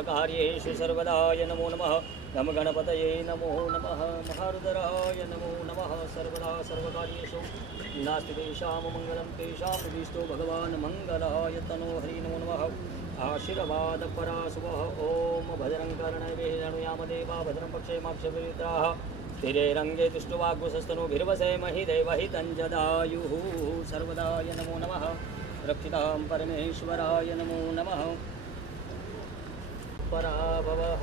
કાર્યેषु सर्वदाय नमो नमः नम गणपतये नमो नमः महारुद्राय नमो नमः सर्वदा सर्वकार्येषु नास्ति तेषां मङ्गलं तेषां विष्टो भगवान् मङ्गलाय तनो हरि नमो नमः आशीर्वाद पराशुभः ॐ भद्रं कर्णैर्वेणुयामदेवा भद्रं पक्षेमाक्षवित्राः स्थिरे रङ्गे तिष्ठुवाग्वसस्तनुभिर्वसेमहि देवहितं जदायुः सर्वदाय नमो नमः रक्षितां परमेश्वराय नमो नमः पराभवः।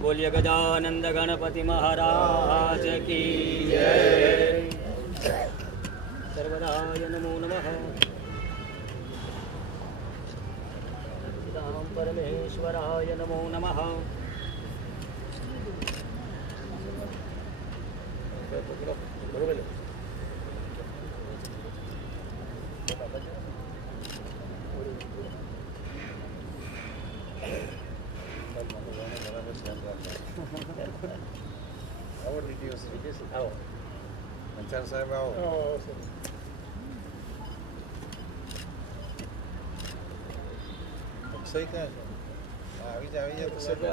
बोलिए गजानंद गणपति महाराज की जय। सर्वदाय नमो नमः राम परमेश्वराय नमो नमः। Our videos, Manchar Sahib, Akshay ka? Avi ja Akshay ka?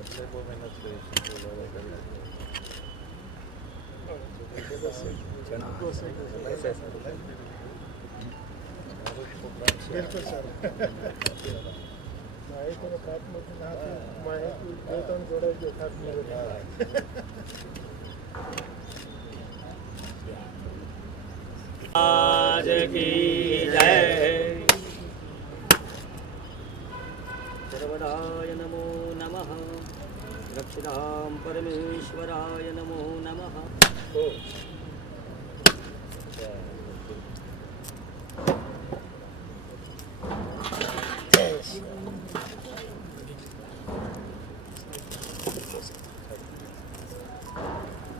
Akshay ko may आज की जय। सर्वदाय नमो नमः रक्षितां परमेश्वराय नमो नमः।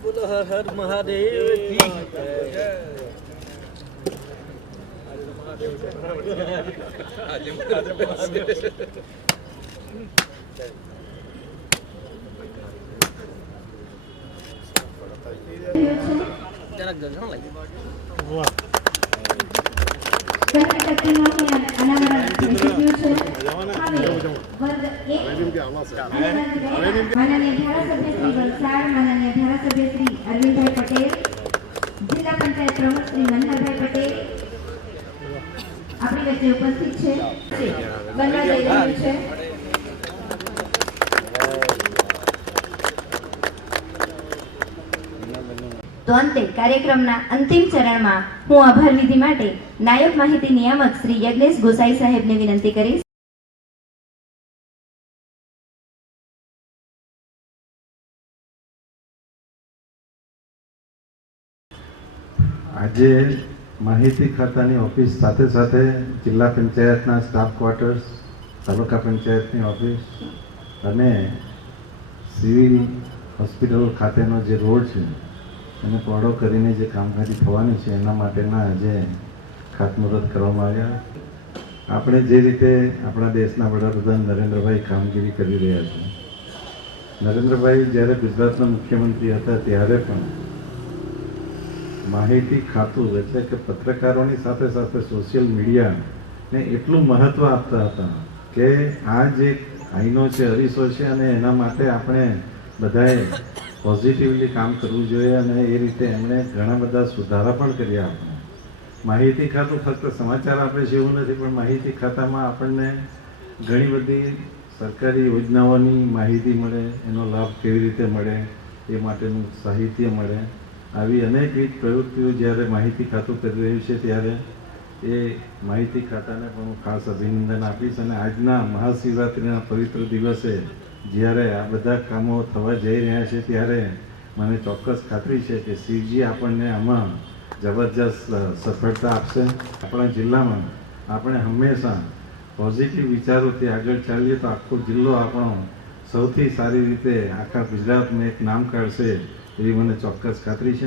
बोलो हर हर महादेव की जय। જરાક જણ લાગી વાહ જિલ્લા પંચાયત પ્રમુખ શ્રી મનહરભાઈ પટેલ આપણી વચ્ચે ઉપસ્થિત છે બનવા જઈ રહ્યું છે। તો અંતે કાર્યક્રમના અંતિમ ચરણમાં હું આભાર વિધિ માટે નાયબ માહિતી નિયામક શ્રી યજ્ઞેશ ગોસાઈ સાહેબને વિનંતી કરીશ। આજે માહિતી ખાતાની ઓફિસ સાથે સાથે જિલ્લા પંચાયતના સ્ટાફ ક્વાર્ટર્સ, તાલુકા પંચાયતની ઓફિસ અને સિવિલ હોસ્પિટલ ખાતેનો જે રોડ છે એને પહોળો કરીને જે કામગીરી થવાની છે એના માટેના આજે ખાતમુહૂર્ત કરવામાં આવ્યા। આપણે જે રીતે આપણા દેશના વડાપ્રધાન નરેન્દ્રભાઈ કામગીરી કરી રહ્યા છે, નરેન્દ્રભાઈ જ્યારે ગુજરાતના મુખ્યમંત્રી હતા ત્યારે પણ માહિતી ખાતું એટલે કે પત્રકારોની સાથે સાથે સોશિયલ મીડિયાને એટલું મહત્ત્વ આપતા હતા કે આ જે આઈનો છે, અરીસો છે અને એના માટે આપણે બધાએ પોઝિટિવલી કામ કરવું જોઈએ અને એ રીતે એમણે ઘણા બધા સુધારા પણ કર્યા। આપણે માહિતી ખાતું ફક્ત સમાચાર આપે છે એવું નથી, પણ માહિતી ખાતામાં આપણને ઘણી બધી સરકારી યોજનાઓની માહિતી મળે, એનો લાભ કેવી રીતે મળે એ માટેનું સાહિત્ય મળે। આવી અનેકવિધ પ્રવૃત્તિઓ જ્યારે માહિતી ખાતું કરી રહ્યું છે ત્યારે એ માહિતી ખાતાને પણ હું ખાસ અભિનંદન આપીશ। અને આજના મહાશિવરાત્રિના પવિત્ર દિવસે જ્યારે આ બધા કામો થવા જઈ રહ્યા છે ત્યારે મને ચોક્કસ ખાતરી છે કે શિવજી આપણને આમાં જબરજસ્ત સફળતા આપશે। આપણા જિલ્લામાં આપણે હંમેશા પોઝિટિવ વિચારોથી આગળ ચાલીએ તો આખો જિલ્લો આપણો સૌથી સારી રીતે આખા ગુજરાતમાં એક નામ કાઢશે એવી મને ચોક્કસ ખાતરી છે।